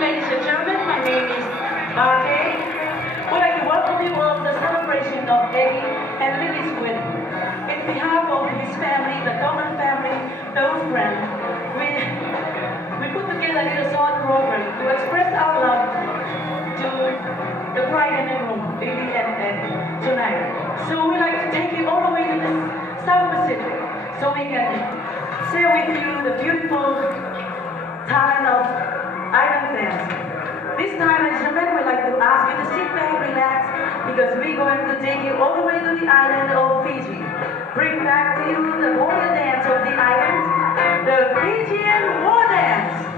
ladies and gentlemen. My name is Marte. We'd like to welcome you all to the celebration of Eddie and Lily's wedding. In behalf of his family, the Dolan family, those friends, we put together a little short program to express our love to the bride and the groom, Lily and Eddie, tonight. So we'd like to take you all the way to the South Pacific so we can share with you the beautiful talent of island dance. This time, ladies and gentlemen, we'd like to ask you to sit back, relax, because we're going to take you all the way to the island of Fiji. Bring back to you the warrior dance of the island, the Fijian war dance.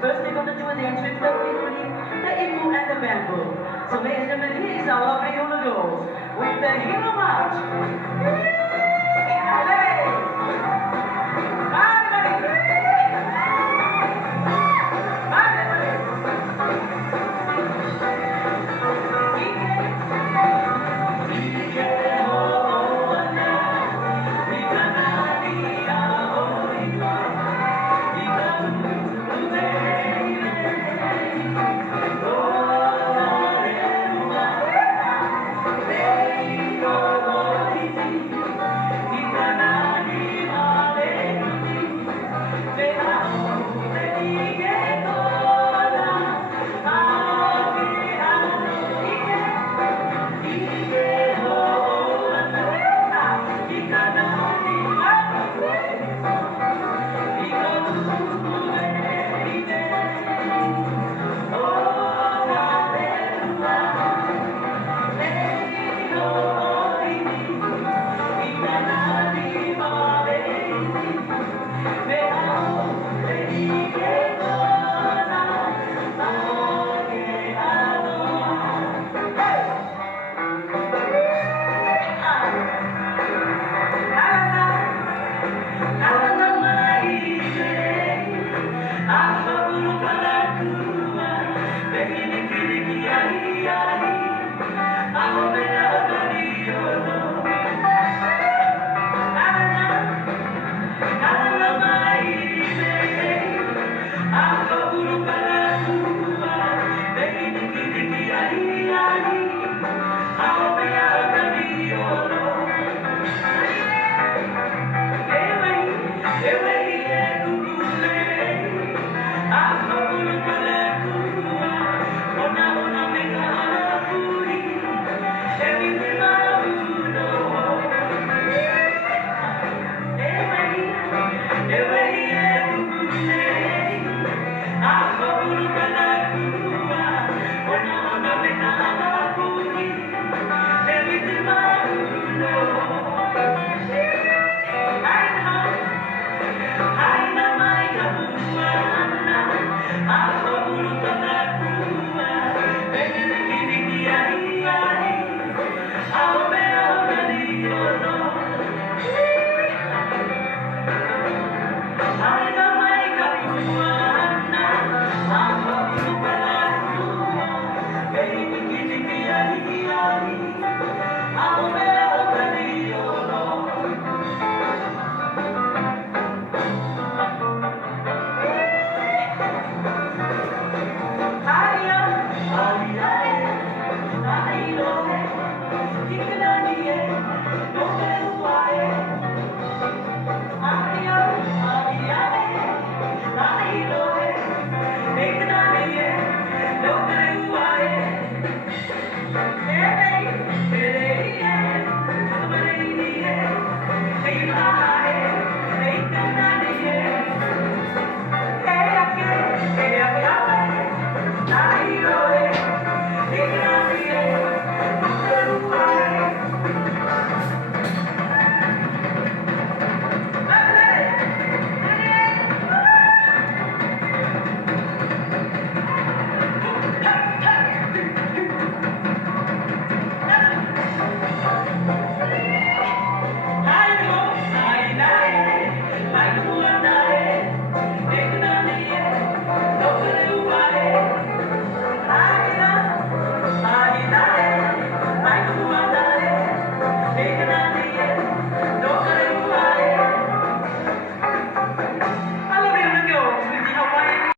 First, we're going to do a dance with the Ibu and the bamboo. So, ladies and gentlemen, here is our lovely Hula Girls with the Hula March. Give them